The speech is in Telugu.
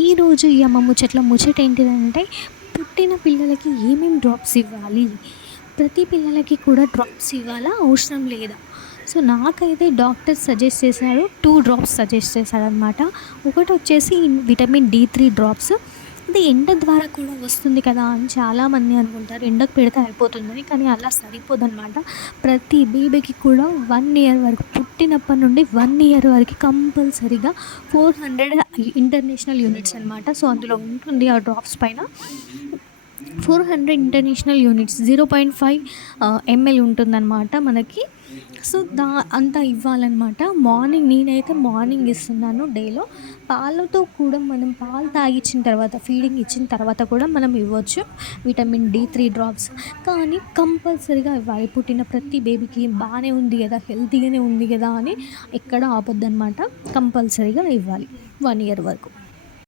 ఈరోజు ఈ అమ్మ ముచ్చట్ల ముచ్చట ఏంటిదంటే పుట్టిన పిల్లలకి ఏమేం డ్రాప్స్ ఇవ్వాలి? ప్రతి పిల్లలకి కూడా డ్రాప్స్ ఇవ్వాలా? అవసరం లేదా? సో, నాకైతే డాక్టర్ సజెస్ట్ చేశారు. 2 డ్రాప్స్ సజెస్ట్ చేశారనమాట. ఒకటొచ్చేసి విటమిన్ డి3 డ్రాప్స్. అది ఎండ ద్వారా కూడా వస్తుంది కదా అని చాలామంది అనుకుంటారు. ఎండకు పెడితే అయిపోతుందని. కానీ అలా సరిపోదనమాట. ప్రతి బేబీకి కూడా 1 ఇయర్ వరకు పుట్టినప్పటి నుండి 1 ఇయర్ వరకు కంపల్సరీగా 400 ఇంటర్నేషనల్ యూనిట్స్ అనమాట. సో, అందులో ఉంటుంది ఆ డ్రాప్స్ పైన 400 ఇంటర్నేషనల్ యూనిట్స్ 0.5 ఎంఎల్ ఉంటుందన్నమాట మనకి. సో, అంత ఇవ్వాలన్నమాట. నేనైతే మార్నింగ్ ఇస్తున్నాను డేలో. పాలతో కూడా మనం పాలు తాగిచ్చిన తర్వాత ఫీడింగ్ ఇచ్చిన తర్వాత కూడా మనం ఇవ్వచ్చు విటమిన్ డి3 డ్రాప్స్. కానీ కంపల్సరీగా ఇవ్వాలి. పుట్టిన ప్రతి బేబీకి బాగానే ఉంది కదా, హెల్తీగానే ఉంది కదా అని ఎక్కడ ఆపొద్దనమాట. కంపల్సరీగా ఇవ్వాలి 1 ఇయర్ వరకు.